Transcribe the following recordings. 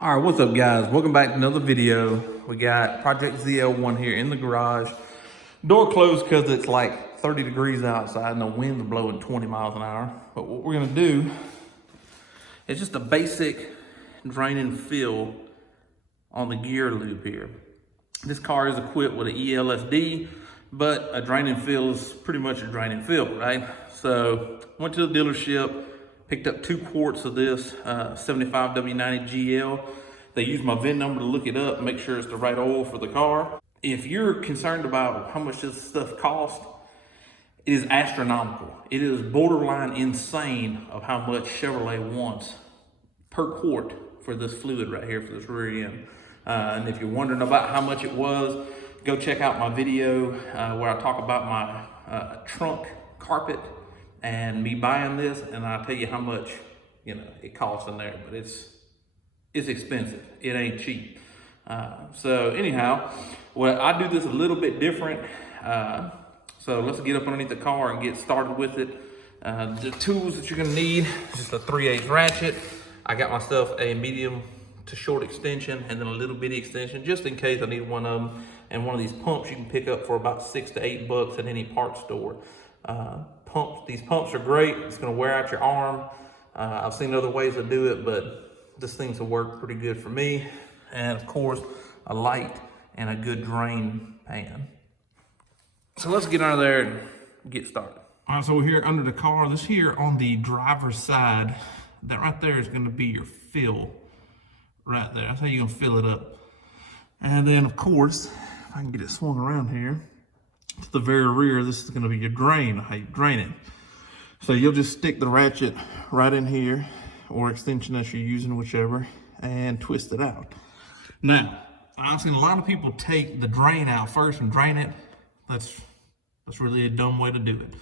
All right, what's up guys? Welcome back to another video. We got Project ZL1 here in the garage. Door closed because it's like 30 degrees outside and the wind's blowing 20 miles an hour. But what we're gonna do is just a basic drain and fill on the gear loop here. This car is equipped with an ELSD, but a drain and fill is pretty much a drain and fill, right? So went to the dealership, picked up 2 quarts of this 75 W90 GL. They used my VIN number to look it up and make sure it's the right oil for the car. If you're concerned about how much this stuff costs, it is astronomical. It is borderline insane of how much Chevrolet wants per quart for this fluid right here for this rear end. And if you're wondering about how much it was, go check out my video where I talk about my trunk carpet and me buying this, and I'll tell you how much it costs in there. But it's expensive. It ain't cheap. So anyhow, well, I do this a little bit different. So let's get up underneath the car and get started with it. The tools that you're gonna need, just a 3/8 ratchet. I got myself a medium to short extension and then a little bitty extension just in case I need one of them. And one of these pumps you can pick up for about $6 to $8 at any parts store. These pumps are great. It's gonna wear out your arm. I've seen other ways to do it, but this thing's will work pretty good for me. And of course, a light and a good drain pan. So let's get under there and get started. All right, so we're here under the car. This here on the driver's side, that right there is gonna be your fill right there. That's how you're gonna fill it up. And then of course, if I can get it swung around here, to the very rear, this is gonna be your drain, how you drain it. So you'll just stick the ratchet right in here, or extension that you're using, whichever, and twist it out. Now, I've seen a lot of people take the drain out first and drain it. That's really a dumb way to do it.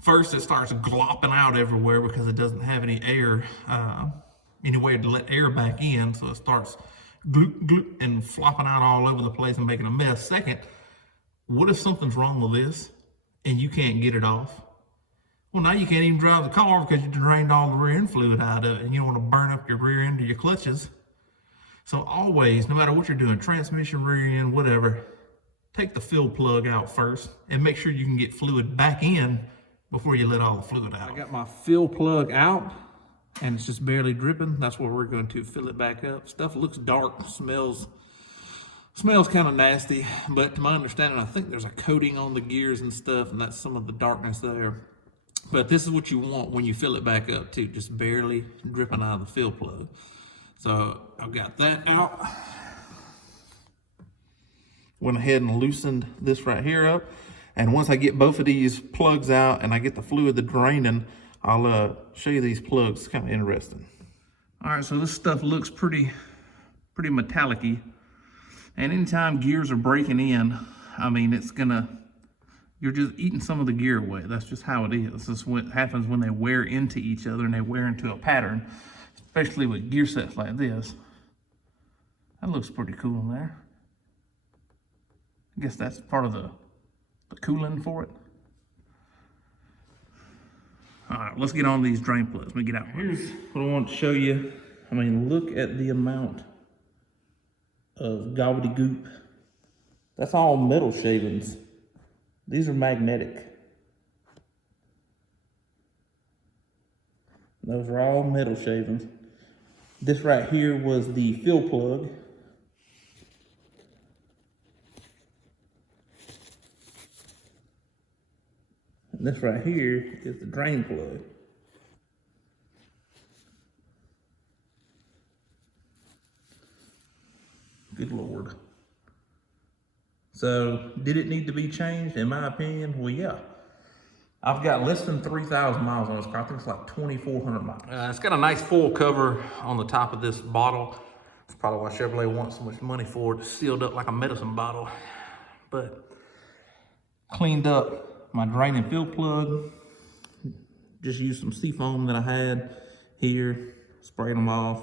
First, it starts glopping out everywhere because it doesn't have any air, anywhere to let air back in, so it starts gloop, gloop, and flopping out all over the place and making a mess. Second, what if something's wrong with this and you can't get it off? Well, now you can't even drive the car because you drained all the rear end fluid out of it and you don't want to burn up your rear end or your clutches. So always, no matter what you're doing, transmission, rear end, whatever, take the fill plug out first and make sure you can get fluid back in before you let all the fluid out. I got my fill plug out and it's just barely dripping. That's where we're going to fill it back up. Stuff looks dark, smells kind of nasty, but to my understanding, I think there's a coating on the gears and stuff, and that's some of the darkness there. But this is what you want when you fill it back up too, just barely dripping out of the fill plug. So I've got that out. Went ahead and loosened this right here up. And once I get both of these plugs out and I get the fluid draining, I'll show you these plugs. It's kind of interesting. All right, so this stuff looks pretty metallic-y. And anytime gears are breaking in, I mean, you're just eating some of the gear away. That's just how it is. This is what happens when they wear into each other and they wear into a pattern, especially with gear sets like this. That looks pretty cool in there. I guess that's part of the cooling for it. All right, let's get on these drain plugs. Let me get out. Here's what I want to show you. I mean, look at the amount of gobbledygook. That's all metal shavings. These are magnetic. Those are all metal shavings. This right here was the fill plug. And this right here is the drain plug. Good Lord. So, did it need to be changed? In my opinion, well, yeah. I've got less than 3,000 miles on this car. I think it's like 2,400 miles. It's got a nice full cover on the top of this bottle. That's probably why Chevrolet wants so much money for it. It's sealed up like a medicine bottle. But cleaned up my drain and fill plug. Just used some seafoam that I had here. Sprayed them off.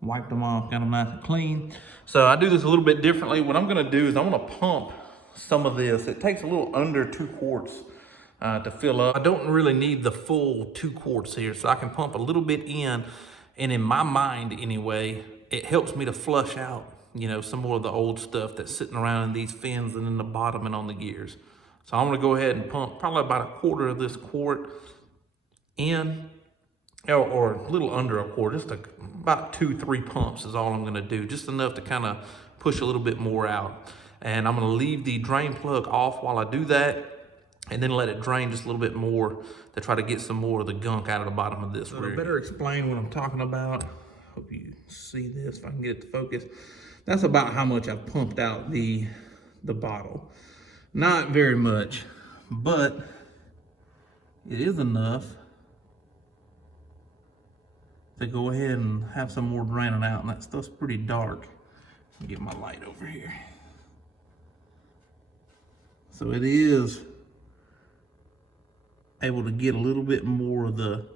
Wiped them off, got them nice and clean. So I do this a little bit differently. What I'm gonna do is I'm gonna pump some of this. It takes a little under 2 quarts to fill up. I don't really need the full 2 quarts here, so I can pump a little bit in, and in my mind anyway, it helps me to flush out, you know, some more of the old stuff that's sitting around in these fins and in the bottom and on the gears. So I'm gonna go ahead and pump probably about a quarter of this quart in, or a little under a quart, just about 2-3 pumps is all I'm gonna do, just enough to kind of push a little bit more out. And I'm gonna leave the drain plug off while I do that, and then let it drain just a little bit more to try to get some more of the gunk out of the bottom of this. So to better explain what I'm talking about, hope you see this, if I can get it to focus. That's about how much I've pumped out the bottle. Not very much, but it is enough to go ahead and have some more draining out, and that stuff's pretty dark. Let me get my light over here. So it is able to get a little bit more of the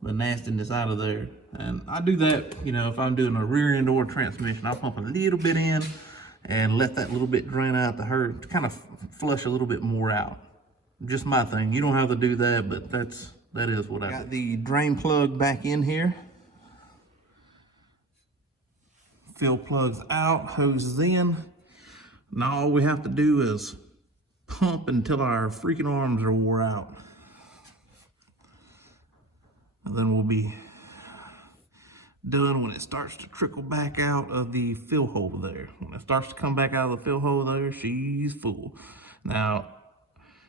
nastiness out of there. And I do that, you know, if I'm doing a rear end or transmission, I pump a little bit in and let that little bit drain out the herd to kind of flush a little bit more out. Just my thing. You don't have to do that, but that is what I got. The drain plug back in here. Fill plugs out, hoses in. Now all we have to do is pump until our freaking arms are wore out. And then we'll be done when it starts to trickle back out of the fill hole there. When it starts to come back out of the fill hole there, she's full. Now,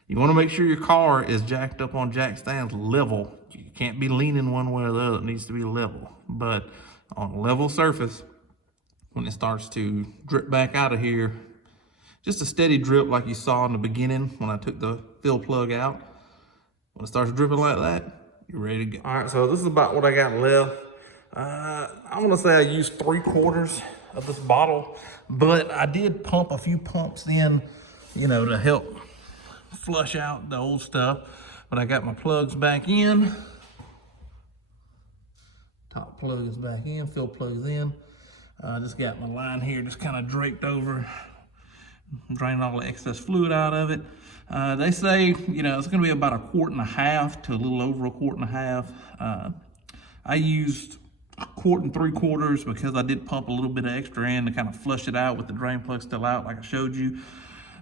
you want to make sure your car is jacked up on jack stands level. You can't be leaning one way or the other. It needs to be level. But on a level surface, when it starts to drip back out of here, just a steady drip like you saw in the beginning when I took the fill plug out. When it starts dripping like that, you're ready to go. All right, so this is about what I got left. I want to say I used 3/4 of this bottle, but I did pump a few pumps in, you know, to help flush out the old stuff. But I got my plugs back in. Top plug is back in, fill plugs in. I just got my line here just kind of draped over, draining all the excess fluid out of it. They say, you know, it's gonna be about 1.5 quarts to a little over 1.5 quarts. I used 1 3/4 because I did pump a little bit of extra in to kind of flush it out with the drain plug still out like I showed you.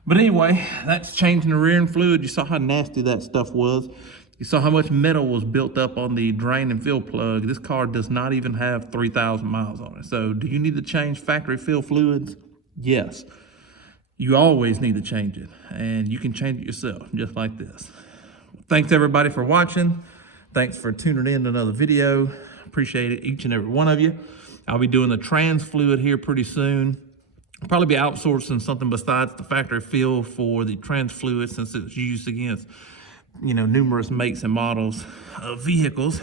But anyway, that's changing the rear end fluid. You saw how nasty that stuff was. You saw how much metal was built up on the drain and fill plug. This car does not even have 3,000 miles on it. So do you need to change factory fill fluids? Yes. You always need to change it, and you can change it yourself, just like this. Thanks everybody for watching. Thanks for tuning in to another video. Appreciate it, each and every one of you. I'll be doing the trans fluid here pretty soon. I'll probably be outsourcing something besides the factory fill for the trans fluid, since it's used against, you know, numerous makes and models of vehicles.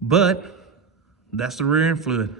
But that's the rear end fluid.